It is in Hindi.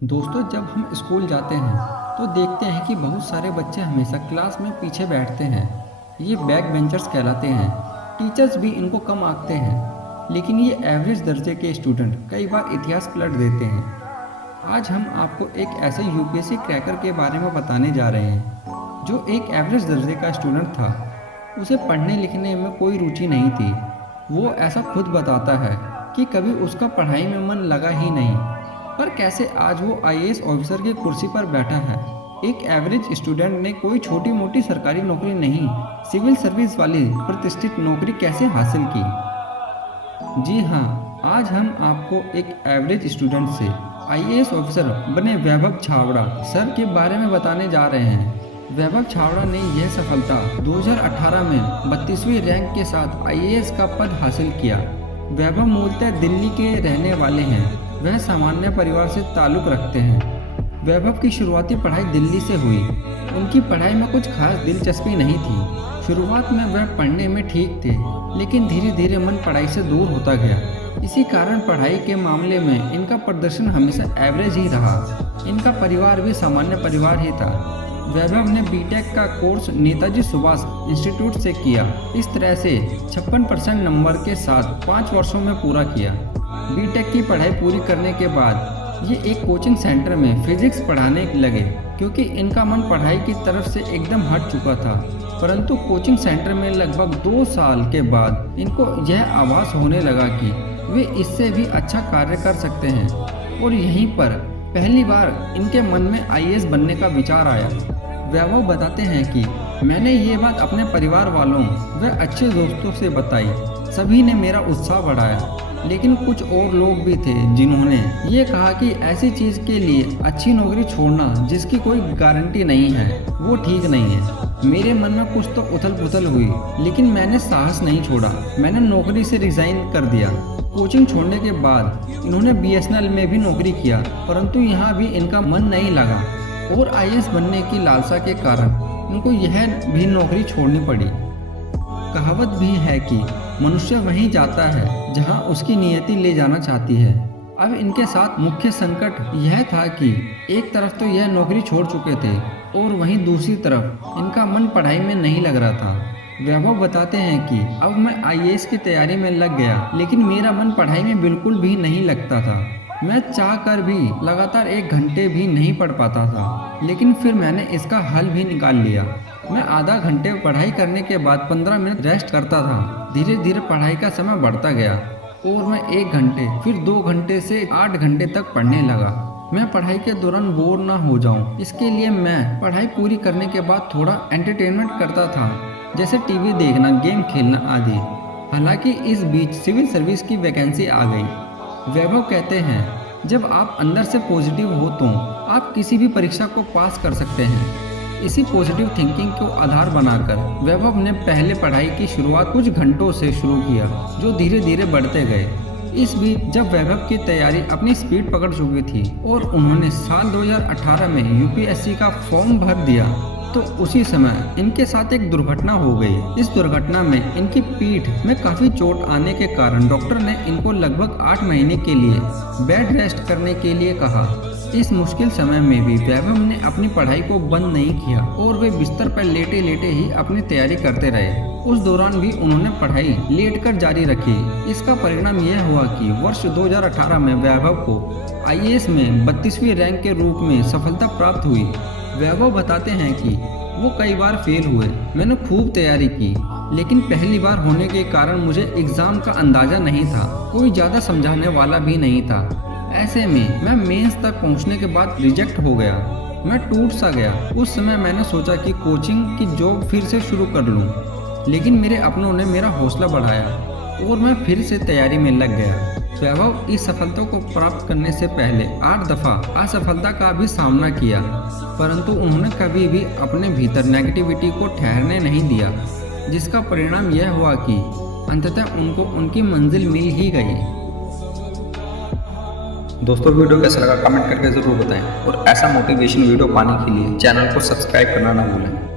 दोस्तों, जब हम स्कूल जाते हैं तो देखते हैं कि बहुत सारे बच्चे हमेशा क्लास में पीछे बैठते हैं। ये बैक बेंचर्स कहलाते हैं। टीचर्स भी इनको कम आंकते हैं, लेकिन ये एवरेज दर्जे के स्टूडेंट कई बार इतिहास पलट देते हैं। आज हम आपको एक ऐसे यूपीएससी क्रैकर के बारे में बताने जा रहे हैं जो एक एवरेज दर्जे का स्टूडेंट था। उसे पढ़ने लिखने में कोई रुचि नहीं थी। वो ऐसा खुद बताता है कि कभी उसका पढ़ाई में मन लगा ही नहीं, पर कैसे आज वो आईएएस ऑफिसर की कुर्सी पर बैठा है। एक एवरेज स्टूडेंट ने कोई छोटी मोटी सरकारी नौकरी नहीं, सिविल सर्विस वाली प्रतिष्ठित नौकरी कैसे हासिल की। जी हाँ, आज हम आपको एक एवरेज स्टूडेंट से आईएएस ऑफिसर बने वैभव छाबड़ा सर के बारे में बताने जा रहे हैं। वैभव छाबड़ा ने यह सफलता 2018 में 32वीं रैंक के साथ आईएएस का पद हासिल किया। वैभव मूलतः दिल्ली के रहने वाले हैं। वह सामान्य परिवार से ताल्लुक़ रखते हैं। वैभव की शुरुआती पढ़ाई दिल्ली से हुई। उनकी पढ़ाई में कुछ खास दिलचस्पी नहीं थी। शुरुआत में वह पढ़ने में ठीक थे, लेकिन धीरे धीरे मन पढ़ाई से दूर होता गया। इसी कारण पढ़ाई के मामले में इनका प्रदर्शन हमेशा एवरेज ही रहा। इनका परिवार भी सामान्य परिवार ही था। वैभव ने बीटेक का कोर्स नेताजी सुभाष इंस्टीट्यूट से किया। इस तरह से 56% नंबर के साथ 5 वर्षों में पूरा किया। बीटेक की पढ़ाई पूरी करने के बाद ये एक कोचिंग सेंटर में फिजिक्स पढ़ाने लगे, क्योंकि इनका मन पढ़ाई की तरफ से एकदम हट चुका था। परंतु कोचिंग सेंटर में लगभग 2 साल के बाद इनको यह आभास होने लगा कि वे इससे भी अच्छा कार्य कर सकते हैं, और यहीं पर पहली बार इनके मन में आईएएस बनने का विचार आया। वैभव बताते हैं कि मैंने ये बात अपने परिवार वालों व अच्छे दोस्तों से बताई। सभी ने मेरा उत्साह बढ़ाया, लेकिन कुछ और लोग भी थे जिन्होंने ये कहा कि ऐसी चीज़ के लिए अच्छी नौकरी छोड़ना जिसकी कोई गारंटी नहीं है, वो ठीक नहीं है। मेरे मन में कुछ तो उथल पुथल हुई, लेकिन मैंने साहस नहीं छोड़ा। मैंने नौकरी से रिजाइन कर दिया। कोचिंग छोड़ने के बाद इन्होंने बीएसएनएल में भी नौकरी किया, परंतु यहाँ भी इनका मन नहीं लगा, और आईएएस बनने की लालसा के कारण इनको यह भी नौकरी छोड़नी पड़ी। कहावत भी है कि मनुष्य वहीं जाता है जहां उसकी नियति ले जाना चाहती है। अब इनके साथ मुख्य संकट यह था कि एक तरफ तो यह नौकरी छोड़ चुके थे, और वहीं दूसरी तरफ इनका मन पढ़ाई में नहीं लग रहा था। वैभव बताते हैं कि अब मैं आईएएस की तैयारी में लग गया, लेकिन मेरा मन पढ़ाई में बिल्कुल भी नहीं लगता था। मैं चाह कर भी लगातार 1 घंटे भी नहीं पढ़ पाता था, लेकिन फिर मैंने इसका हल भी निकाल लिया। मैं आधा घंटे पढ़ाई करने के बाद 15 मिनट रेस्ट करता था। धीरे धीरे पढ़ाई का समय बढ़ता गया, और मैं 1 घंटे, फिर 2 घंटे से 8 घंटे तक पढ़ने लगा। मैं पढ़ाई के दौरान बोर ना हो जाऊं, इसके लिए मैं पढ़ाई पूरी करने के बाद थोड़ा एंटरटेनमेंट करता था, जैसे टीवी देखना, गेम खेलना आदि। हालांकि इस बीच सिविल सर्विस की वैकेंसी आ गई। वैभव कहते हैं, जब आप अंदर से पॉजिटिव हो तो आप किसी भी परीक्षा को पास कर सकते हैं। इसी पॉजिटिव थिंकिंग को आधार बनाकर वैभव ने पहले पढ़ाई की शुरुआत कुछ घंटों से शुरू किया, जो धीरे धीरे बढ़ते गए। इस बीच जब वैभव की तैयारी अपनी स्पीड पकड़ चुकी थी और उन्होंने साल 2018 में यूपीएससी का फॉर्म भर दिया, तो उसी समय इनके साथ एक दुर्घटना हो गई। इस दुर्घटना में इनकी पीठ में काफ़ी चोट आने के कारण डॉक्टर ने इनको लगभग 8 महीने के लिए बेड रेस्ट करने के लिए कहा। इस मुश्किल समय में भी वैभव ने अपनी पढ़ाई को बंद नहीं किया, और वे बिस्तर पर लेटे लेटे ही अपनी तैयारी करते रहे। उस दौरान भी उन्होंने पढ़ाई लेटकर जारी रखी। इसका परिणाम यह हुआ कि वर्ष 2018 में वैभव को आईएएस में 32वीं रैंक के रूप में सफलता प्राप्त हुई। वैभव बताते हैं कि वो कई बार फेल हुए। मैंने खूब तैयारी की, लेकिन पहली बार होने के कारण मुझे एग्ज़ाम का अंदाज़ा नहीं था। कोई ज़्यादा समझाने वाला भी नहीं था। ऐसे में मैं मेंस तक पहुंचने के बाद रिजेक्ट हो गया। मैं टूट सा गया। उस समय मैंने सोचा कि कोचिंग की जॉब फिर से शुरू कर लूं, लेकिन मेरे अपनों ने मेरा हौसला बढ़ाया, और मैं फिर से तैयारी में लग गया। वैभव इस सफलता को प्राप्त करने से पहले 8 दफ़ा असफलता का भी सामना किया, परंतु उन्होंने कभी भी अपने भीतर नेगेटिविटी को ठहरने नहीं दिया, जिसका परिणाम यह हुआ कि अंततः उनको उनकी मंजिल मिल ही गई। दोस्तों, वीडियो कैसा लगा कमेंट करके ज़रूर बताएं, और ऐसा मोटिवेशन वीडियो पाने के लिए चैनल को सब्सक्राइब करना ना भूलें।